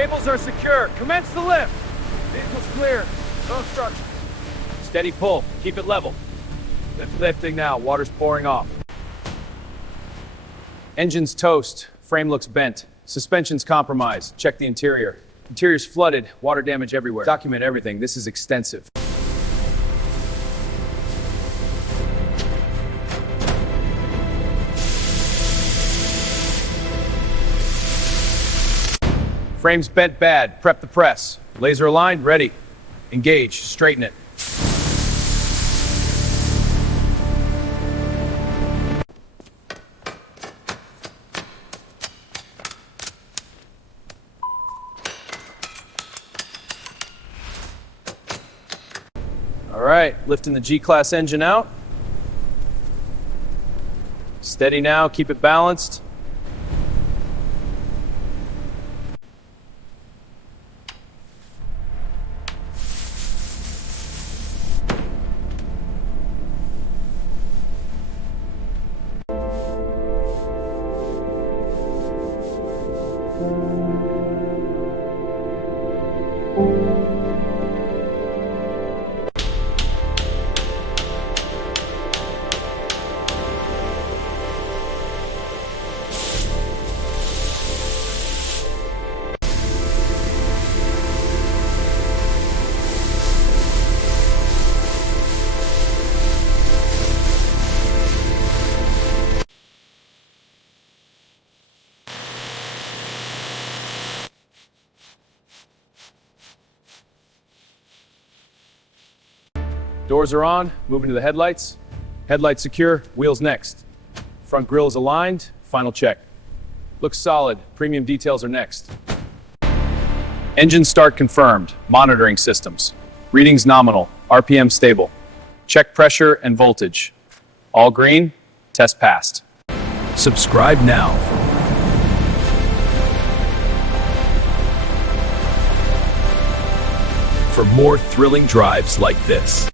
Cables are secure. Commence the lift. Vehicle's clear. No obstruction. Steady pull. Keep it level. Lift lifting now. Water's pouring off. Engine's toast. Frame looks bent. Suspension's compromised. Check the interior. Interior's flooded. Water damage everywhere. Document everything. This is extensive. Frame's bent bad. Prep the press. Laser aligned. Ready. Engage. Straighten it. All right, lifting the G-Class engine out. Steady now, keep it balanced. Doors are on, moving to the headlights. Headlights secure, wheels next. Front grille is aligned, final check. Looks solid, premium details are next. Engine start confirmed, monitoring systems. Readings nominal, RPM stable. Check pressure and voltage. All green, test passed. Subscribe now for more thrilling drives like this.